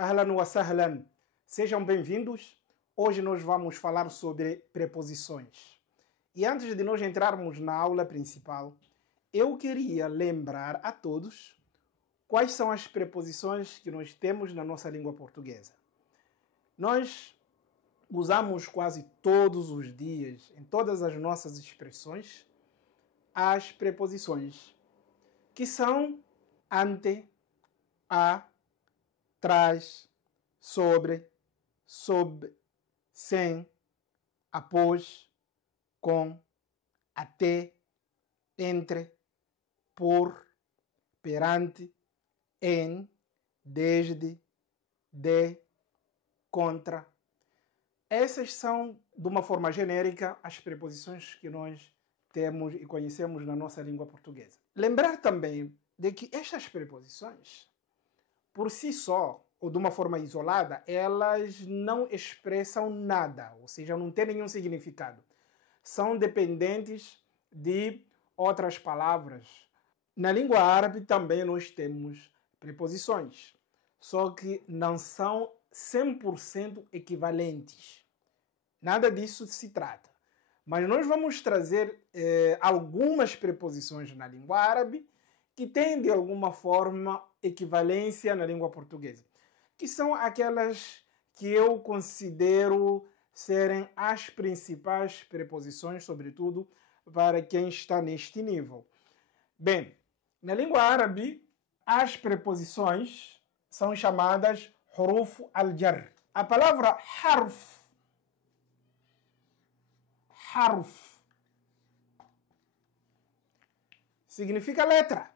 Ahlan wa sahlan. Sejam bem-vindos. Hoje nós vamos falar sobre preposições. E antes de nós entrarmos na aula principal, eu queria lembrar a todos quais são as preposições que nós temos na nossa língua portuguesa. Nós usamos quase todos os dias, em todas as nossas expressões, as preposições, que são ante, a, trás, sobre, sob, sem, após, com, até, entre, por, perante, em, desde, de, contra. Essas são, de uma forma genérica, as preposições que nós temos e conhecemos na nossa língua portuguesa. Lembrar também de que estas preposições, por si só, ou de uma forma isolada, elas não expressam nada, ou seja, não têm nenhum significado. São dependentes de outras palavras. Na língua árabe também nós temos preposições, só que não são 100% equivalentes. Nada disso se trata. Mas nós vamos trazer algumas preposições na língua árabe que têm, de alguma forma, equivalência na língua portuguesa, que são aquelas que eu considero serem as principais preposições, sobretudo para quem está neste nível. Bem, na língua árabe, as preposições são chamadas huruf al-jar. A palavra harf significa letra.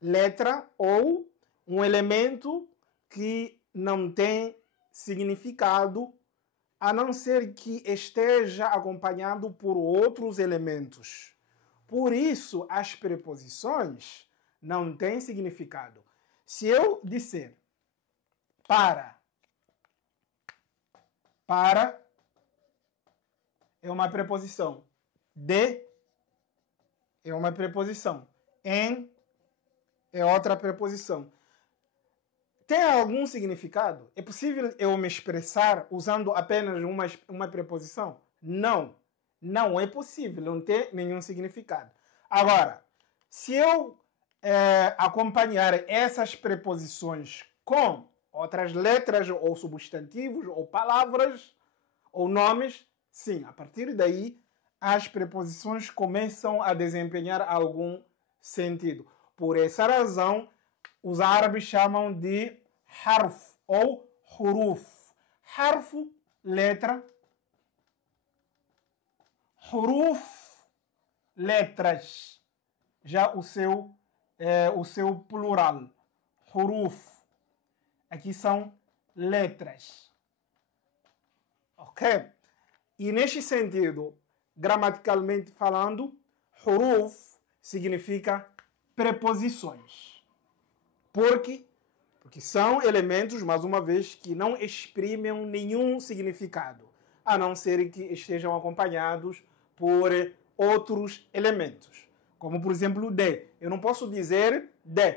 Letra ou um elemento que não tem significado, a não ser que esteja acompanhado por outros elementos. Por isso, as preposições não têm significado. Se eu disser para é uma preposição. De é uma preposição. Em é outra preposição. Tem algum significado? É possível eu me expressar usando apenas uma preposição? Não. Não é possível, não tem nenhum significado. Agora, se eu acompanhar essas preposições com outras letras ou substantivos ou palavras ou nomes, sim, a partir daí as preposições começam a desempenhar algum sentido. Por essa razão, os árabes chamam de harf ou huruf. Harf, letra. Huruf, letras. Já o seu plural. Huruf. Aqui são letras. Ok? E neste sentido, gramaticalmente falando, huruf significa preposições. Porque são elementos, mais uma vez, que não exprimem nenhum significado, a não ser que estejam acompanhados por outros elementos. Como, por exemplo, de. Eu não posso dizer de,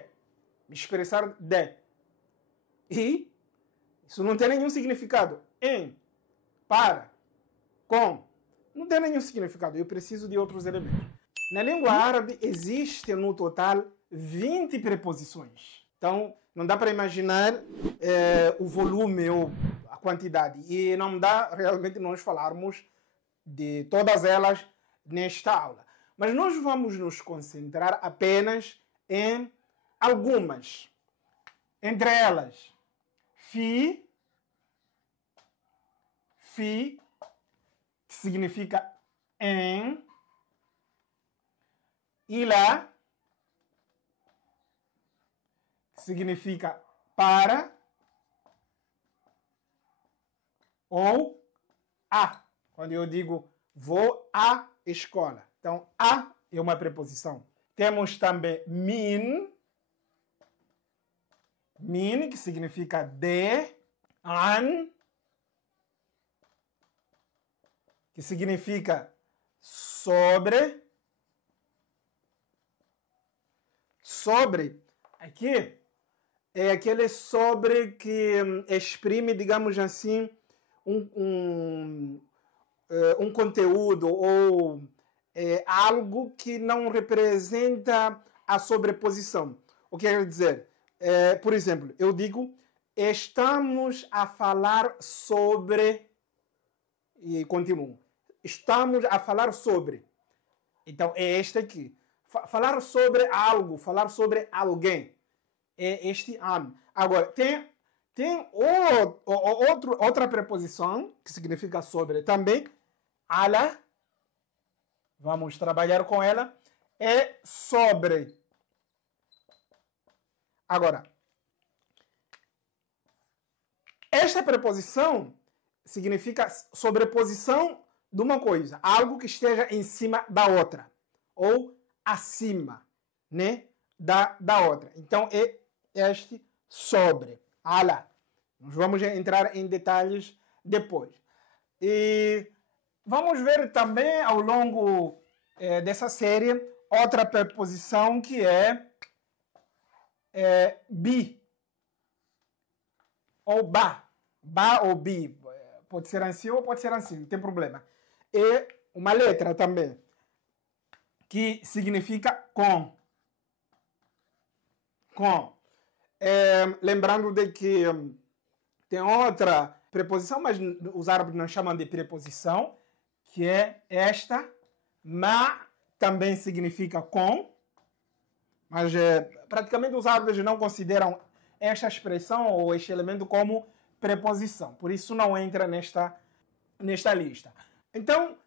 me expressar de. E isso não tem nenhum significado. Em, para, com, não tem nenhum significado. Eu preciso de outros elementos. Na língua árabe existem no total 20 preposições. Então, não dá para imaginar o volume ou a quantidade. E não dá realmente nós falarmos de todas elas nesta aula. Mas nós vamos nos concentrar apenas em algumas. Entre elas, fi, que significa em, ila, que significa para, ou a, quando eu digo vou à escola. Então, a é uma preposição. Temos também min, que significa de, an, que significa sobre, aqui é aquele sobre que exprime, digamos assim, um conteúdo ou algo que não representa a sobreposição. O que quer dizer? Por exemplo, eu digo, estamos a falar sobre... E continuo. Estamos a falar sobre. Então, é este aqui. Falar sobre algo, falar sobre alguém. É este ano. Agora, tem outra preposição que significa sobre também. Ala. Vamos trabalhar com ela. É sobre. Agora, esta preposição significa sobreposição de uma coisa, algo que esteja em cima da outra, ou acima, né, da outra. Então, é este sobre. Ala. Nós vamos entrar em detalhes depois. E vamos ver também ao longo dessa série outra preposição que é bi ou ba. Ba ou bi. Pode ser assim ou pode ser assim, não tem problema. E uma letra também, que significa com. Com. Lembrando de que tem outra preposição, mas os árabes não chamam de preposição, que é esta. Ma também significa com. Mas praticamente os árabes não consideram esta expressão ou este elemento como preposição. Por isso não entra nesta lista. Então,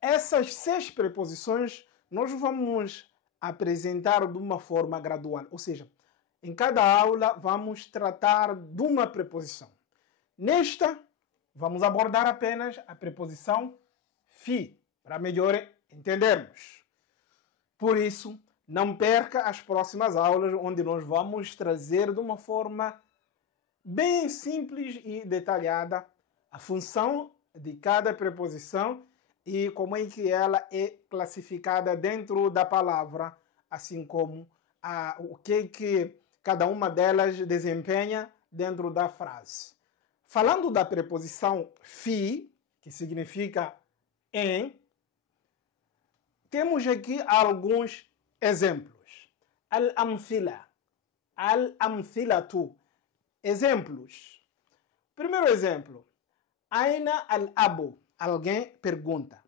essas 6 preposições nós vamos apresentar de uma forma gradual. Ou seja, em cada aula vamos tratar de uma preposição. Nesta, vamos abordar apenas a preposição fi, para melhor entendermos. Por isso, não perca as próximas aulas, onde nós vamos trazer de uma forma bem simples e detalhada a função de cada preposição e como é que ela é classificada dentro da palavra, assim como o que cada uma delas desempenha dentro da frase. Falando da preposição fi, que significa em, temos aqui alguns exemplos. Al-amthila. Al-amthilatu. Exemplos. Primeiro exemplo. Aina al-abu. Alguém pergunta.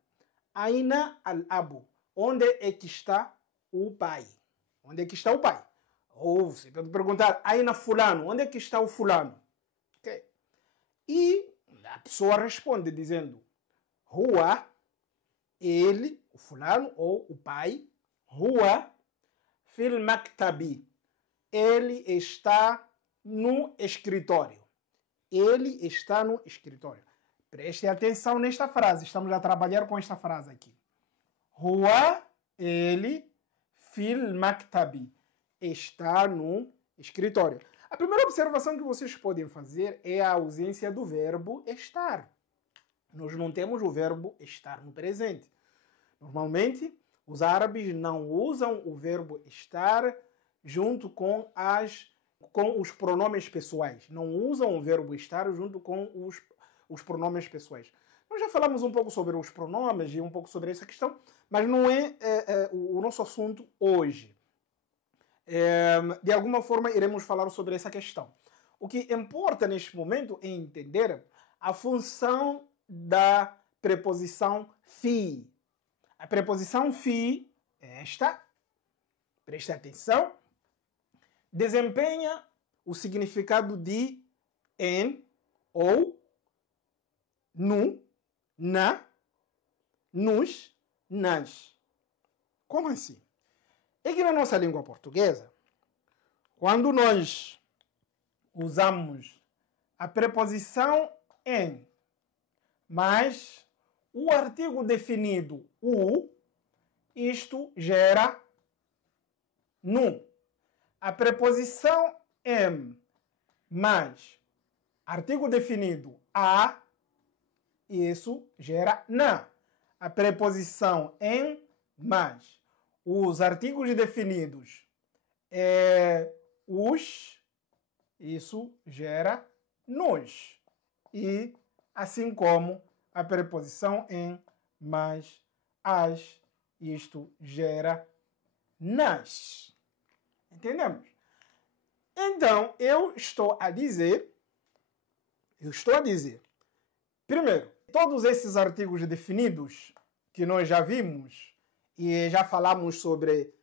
Aina al-abu. Onde é que está o pai? Onde é que está o pai? Ou você pode perguntar. Aina fulano. Onde é que está o fulano? Okay. E a pessoa responde dizendo. Huwa. Ele, o fulano ou o pai. Huwa fil maktabi. Ele está no escritório. Ele está no escritório. Preste atenção nesta frase. Estamos a trabalhar com esta frase aqui. Huwa, ele, fil maktabi. Está no escritório. A primeira observação que vocês podem fazer é a ausência do verbo estar. Nós não temos o verbo estar no presente. Normalmente, os árabes não usam o verbo estar junto com os pronomes pessoais. Não usam o verbo estar junto com os pronomes pessoais. Nós já falamos um pouco sobre os pronomes e um pouco sobre essa questão, mas não é o nosso assunto hoje. De alguma forma, iremos falar sobre essa questão. O que importa neste momento é entender a função da preposição fi. A preposição fi, esta, preste atenção, desempenha o significado de em, ou, no, na, nos, nas. Como assim? É que na nossa língua portuguesa, quando nós usamos a preposição em, mas o artigo definido o, isto gera no. A preposição em, mais artigo definido a, isso gera na. A preposição em, mais os artigos definidos os, isso gera nos. E assim como a preposição em, mas, as, isto gera nas. Entendemos? Então, eu estou a dizer, primeiro, todos esses artigos definidos que nós já vimos e já falamos sobre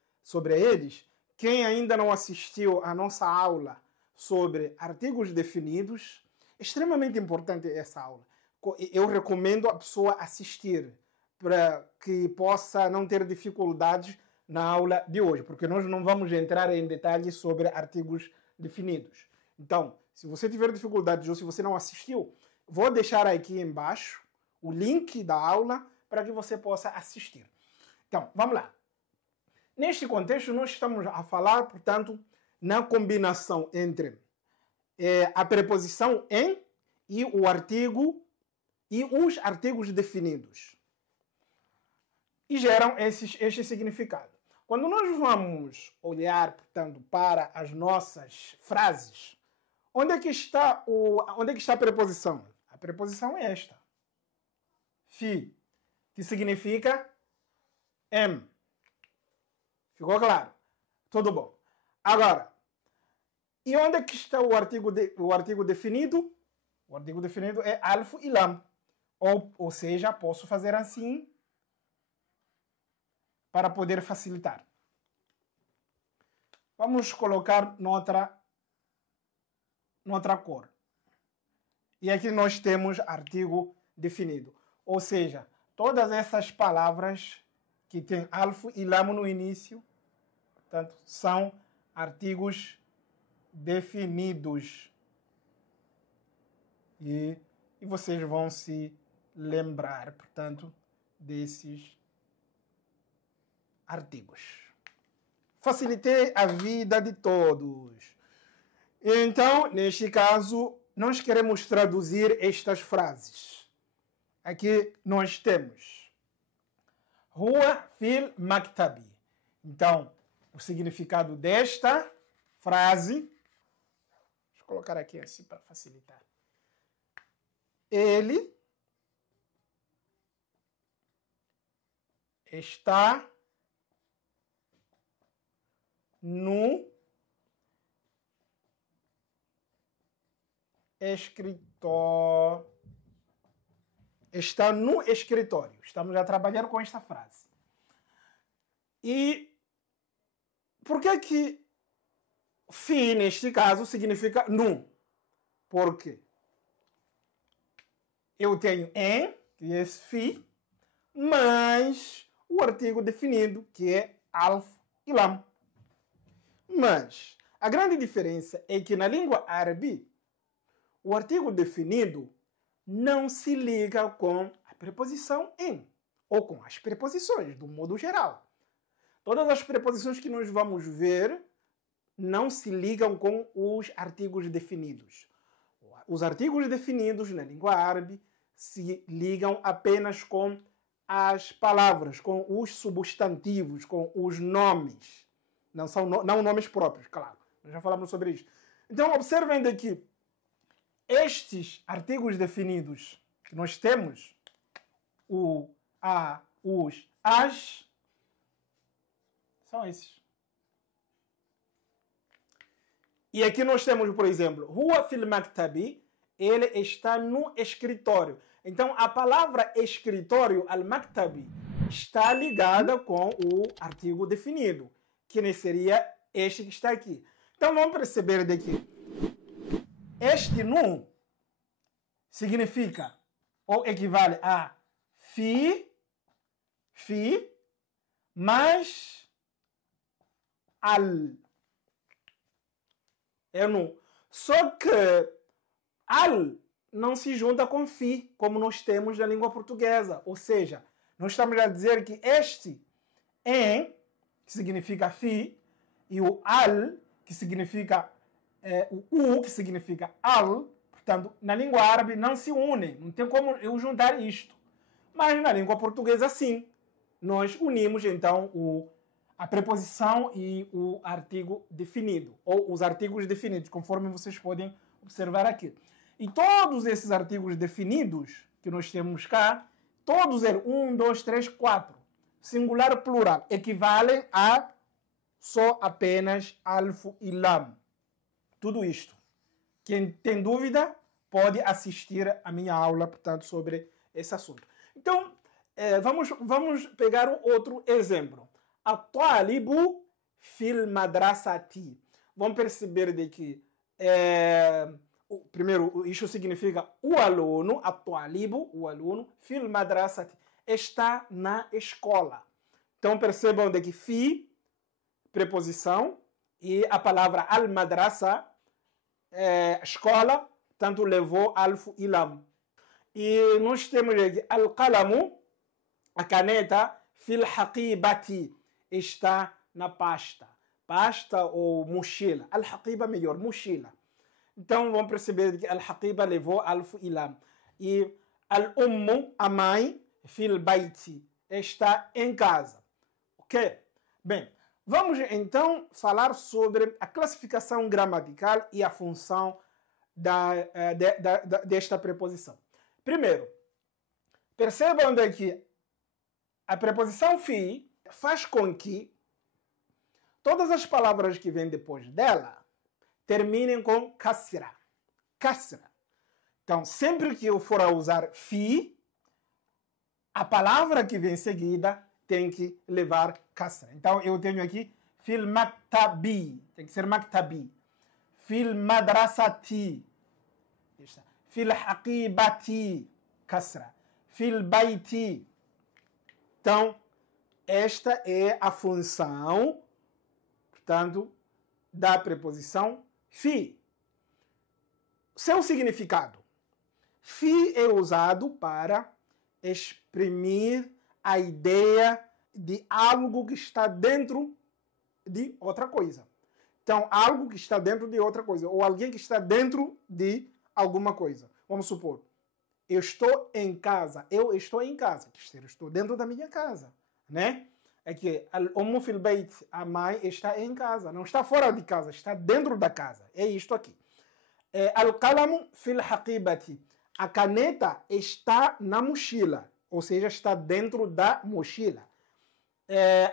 eles, quem ainda não assistiu à nossa aula sobre artigos definidos, é extremamente importante essa aula. Eu recomendo a pessoa assistir para que possa não ter dificuldades na aula de hoje, porque nós não vamos entrar em detalhes sobre artigos definidos. Então, se você tiver dificuldades ou se você não assistiu, vou deixar aqui embaixo o link da aula para que você possa assistir. Então, vamos lá. Neste contexto, nós estamos a falar, portanto, na combinação entre a preposição em e o artigo e os artigos definidos. E geram este significado. Quando nós vamos olhar, portanto, para as nossas frases, onde é que está a preposição? A preposição é esta. Fi, que significa em. Ficou claro? Tudo bom. Agora, e onde é que está o artigo definido? O artigo definido é alf e lam. Ou seja, posso fazer assim para poder facilitar. Vamos colocar noutra cor. E aqui nós temos artigo definido. Ou seja, todas essas palavras que tem alf e lam no início, portanto, são artigos definidos. E vocês vão se lembrar, portanto, desses artigos. Facilitei a vida de todos. Então, neste caso, nós queremos traduzir estas frases. Aqui nós temos Huwa fil maktabi. Então, o significado desta frase, deixa eu colocar aqui assim para facilitar. Ele está no escritório. Está no escritório. Estamos a trabalhar com esta frase. E por que fi, neste caso, significa no? Porque eu tenho em, que é esse fi, mais o artigo definido, que é alf e lam. Mas a grande diferença é que na língua árabe, o artigo definido não se liga com a preposição em, ou com as preposições, do modo geral. Todas as preposições que nós vamos ver não se ligam com os artigos definidos. Os artigos definidos na língua árabe se ligam apenas com as palavras, com os substantivos, com os nomes. Não nomes próprios, claro. Nós já falamos sobre isso. Então, observem daqui. Estes artigos definidos que nós temos, o, a, os, as, são esses. E aqui nós temos, por exemplo, Huwa fil maktabi, ele está no escritório. Então, a palavra escritório, al-maktabi, está ligada com o artigo definido, que seria este que está aqui. Então, vamos perceber daqui. Este nu significa ou equivale a fi mais al. É nu. Só que al não se junta com fi, como nós temos na língua portuguesa. Ou seja, nós estamos a dizer que este em, que significa fi, e o al, que significa o que significa al, portanto, na língua árabe não se unem, não tem como eu juntar isto. Mas na língua portuguesa, sim. Nós unimos, então, a preposição e o artigo definido, ou os artigos definidos, conforme vocês podem observar aqui. E todos esses artigos definidos que nós temos cá, todos eles, 1, 2, 3, 4, singular plural, equivalem a só apenas alfo e lam. Tudo isto. Quem tem dúvida pode assistir a minha aula, portanto, sobre esse assunto. Então, vamos pegar um outro exemplo. At-talibu fil madrasati. Vamos perceber de que primeiro, isso significa o aluno, at-talibu, o aluno, fil madrasati, está na escola. Então percebam de que fi, preposição, e a palavra al-madrasa, escola, tanto levou alfo e lam. E nós temos aqui al-qalamu, a caneta, fil haqibati, está na pasta. Pasta ou mochila. Al-haqiba melhor, mochila. Então vamos perceber que al-haqiba levou alfo e lam. E al-ummu, a mãe, fil baiti, está em casa. Ok? Bem, vamos então falar sobre a classificação gramatical e a função desta preposição. Primeiro, percebam que a preposição fi faz com que todas as palavras que vêm depois dela terminem com kasra. Kasra. Então, sempre que eu for a usar fi, a palavra que vem em seguida tem que levar kasra. Então, eu tenho aqui fil maktabi. Tem que ser maktabi. Fil madrasati. Fil haqibati. Kasra. Fil baiti. Então, esta é a função, portanto, da preposição fi. Seu significado. Fi é usado para exprimir a ideia de algo que está dentro de outra coisa. Então, algo que está dentro de outra coisa, ou alguém que está dentro de alguma coisa. Vamos supor, eu estou em casa, eu estou em casa, eu estou dentro da minha casa, né? É que al-ummu fil bait, a mãe está em casa, não está fora de casa, está dentro da casa. É isto aqui. Al-qalamu fil haqibati, a caneta está na mochila, ou seja, está dentro da mochila.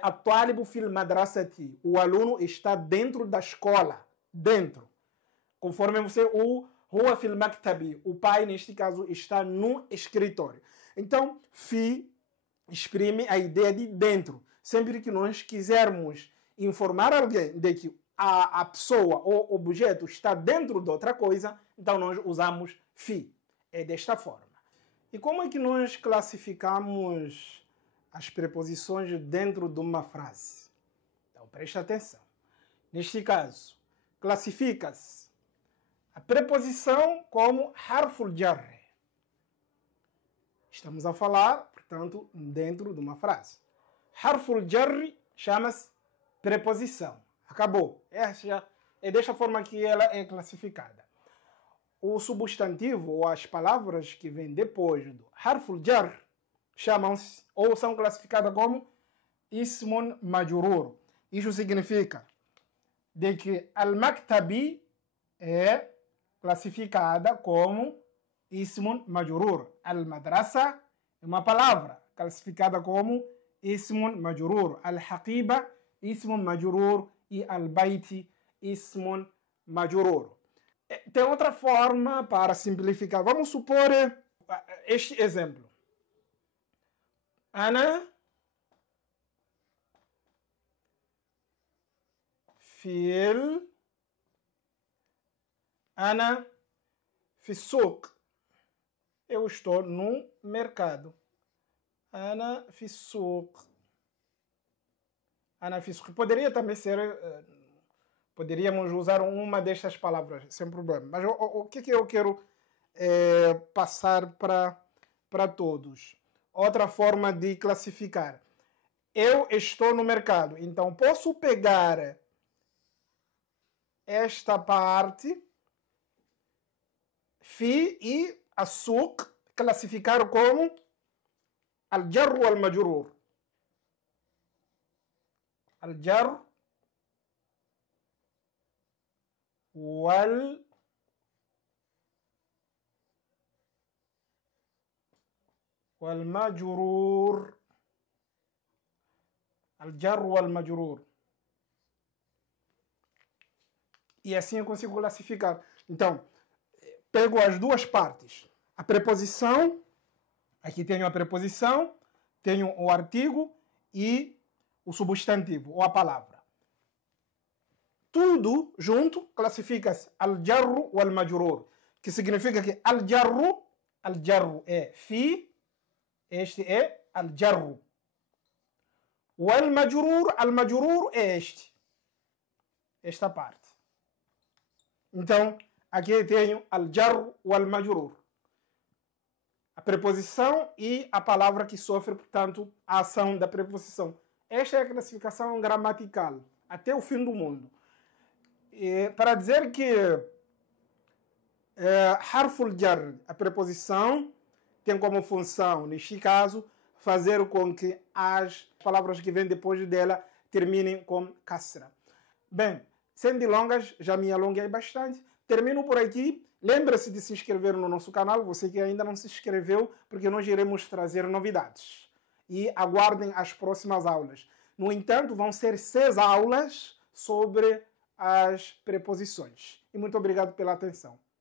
At-talibu fil madrasati, o aluno está dentro da escola, dentro. Conforme você, o huwa fil maktabi, o pai, neste caso, está no escritório. Então, fi exprime a ideia de dentro. Sempre que nós quisermos informar alguém de que a pessoa ou objeto está dentro de outra coisa, então nós usamos fi. É desta forma. E como é que nós classificamos as preposições dentro de uma frase? Então preste atenção. Neste caso, classifica-se a preposição como harful jarr. Estamos a falar, portanto, dentro de uma frase. Harful jarr chama-se preposição. Acabou. É desta forma que ela é classificada. O substantivo ou as palavras que vêm depois do harful jarr chamam-se ou são classificadas como ismun majrur. Isso significa de que al-maktabi é classificada como ismun majrur. Al-madrasa é uma palavra classificada como ismun majrur. Al-haqiba, ismun majrur. E al-baiti, ismun majrur. Tem outra forma para simplificar. Vamos supor este exemplo. Ana fi suq. Eu estou no mercado. Ana fi suq. Ana fi suq. Poderia também ser... Poderíamos usar uma destas palavras, sem problema. Mas o que eu quero passar para todos? Outra forma de classificar. Eu estou no mercado. Então, posso pegar esta parte, fi e a suq, classificar como al-jarr wal-majrur. al-jar والمجرور. الجر والمجرور. E assim eu consigo classificar. Então, pego as duas partes. A preposição, aqui tenho a preposição, tenho o artigo e o substantivo, ou a palavra. Tudo junto classifica-se al-jarru wal-majrur, que significa que al-jarru é fi, este é al-jarru. Wal-majrur, al-majrur é esta parte. Então, aqui tenho al-jarru wal-majrur. A preposição e a palavra que sofre, portanto, a ação da preposição. Esta é a classificação gramatical, até o fim do mundo. Para dizer que harful jar, a preposição, tem como função, neste caso, fazer com que as palavras que vêm depois dela terminem com kasra. Bem, sem delongas, já me alonguei bastante. Termino por aqui. Lembre-se de se inscrever no nosso canal, você que ainda não se inscreveu, porque nós iremos trazer novidades. E aguardem as próximas aulas. No entanto, vão ser 6 aulas sobre as preposições. E muito obrigado pela atenção.